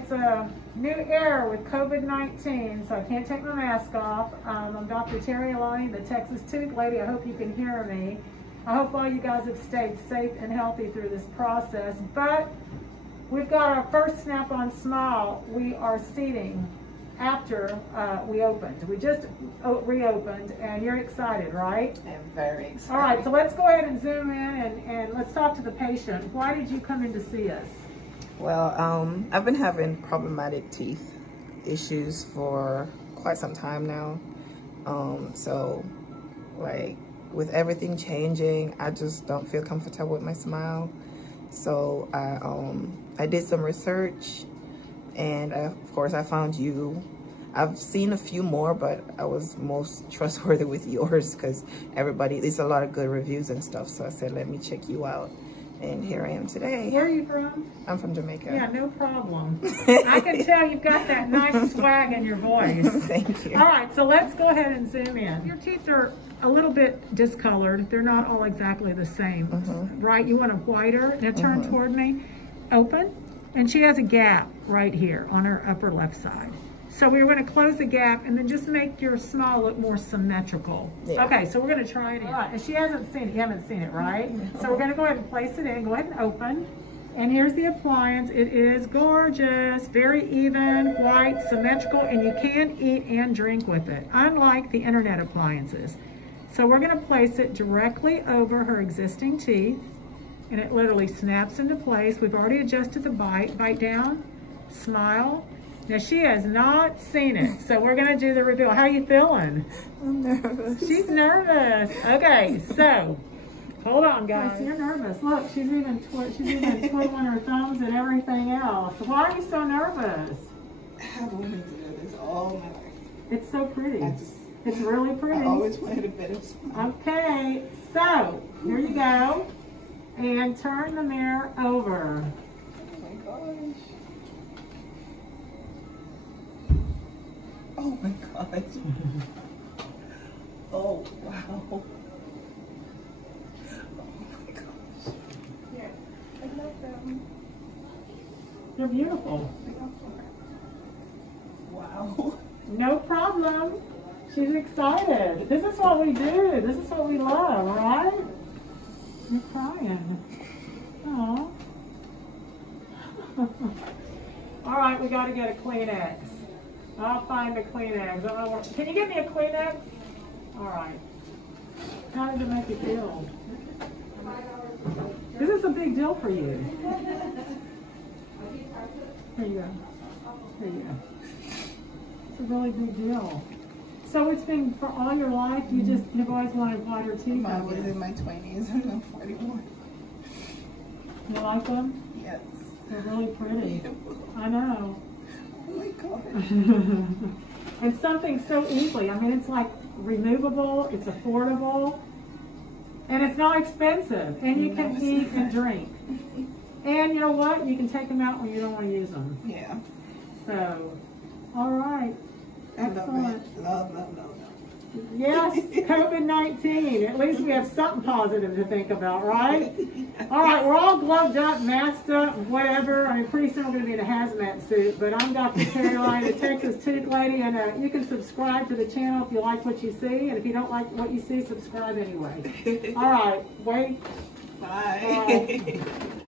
it's a new era with COVID-19, so I can't take my mask off. I'm Dr. Terri Alani, the Texastoothlady. I hope you can hear me. I hope all you guys have stayed safe and healthy through this process. But we've got our first Snap-on Smile. We are seating after we opened. We just reopened, and you're excited, right? I'm very excited. All right, so let's go ahead and zoom in and let's talk to the patient. Why did you come in to see us? Well, I've been having problematic teeth issues for quite some time now. So, like, with everything changing, I just don't feel comfortable with my smile. So I did some research, and of course I found you. I've seen a few more, but I was most trustworthy with yours because there's a lot of good reviews and stuff. So I said, let me check you out. And here I am today. Where are you from? I'm from Jamaica. Yeah, no problem. I can tell you've got that nice swag in your voice. Thank you. All right, so let's go ahead and zoom in. Your teeth are a little bit discolored. They're not all exactly the same, right? You want a whiter. Now turn toward me. Open. And she has a gap right here on her upper left side. So we're going to close the gap and then just make your smile look more symmetrical. Yeah. Okay, so we're going to try it in. All right, and she hasn't seen it. You haven't seen it, right? No. So we're going to go ahead and place it in. Go ahead and open. And here's the appliance. It is gorgeous, very even, white, symmetrical, and you can eat and drink with it, unlike the internet appliances. So we're going to place it directly over her existing teeth, and it literally snaps into place. We've already adjusted the bite. Bite down, smile. Now, she has not seen it, so we're going to do the reveal. How are you feeling? I'm nervous. She's nervous. Okay, so hold on, guys. You're nervous. Look, she's even twiddling her thumbs and everything else. Why are you so nervous? I've wanted to do this all my life. It's so pretty. It's really pretty. I always wanted a better smile. Okay, so here you go. And turn the mirror over. Oh my gosh. Oh my God. Oh, wow. Oh my gosh. Yeah, I love them. They're beautiful. Wow. No problem. She's excited. This is what we do. This is what we love, right? You're crying. Oh. All right, we got to get a Kleenex. I'll find a Kleenex. Can you give me a Kleenex? All right. How does it make you feel? This is a big deal for you. Here you go. Here you go. It's a really big deal. So it's been for all your life, you've always wanted whiter teeth? I was in my 20s and I'm 41. You like them? Yes. They're really pretty. I know. Oh my God. And something so easily. I mean, it's like removable, it's affordable, and it's not expensive. And you can eat and drink. And you know what? You can take them out when you don't want to use them. Yeah. So, all right. Excellent. Love. Yes, COVID-19. At least we have something positive to think about, right? All right, we're all gloved up, masked up, whatever. I mean, pretty soon we're going to be in a hazmat suit. But I'm Dr. Terri Alani, the Texastoothlady, and you can subscribe to the channel if you like what you see. And if you don't like what you see, subscribe anyway. All right, wait. Bye. Bye.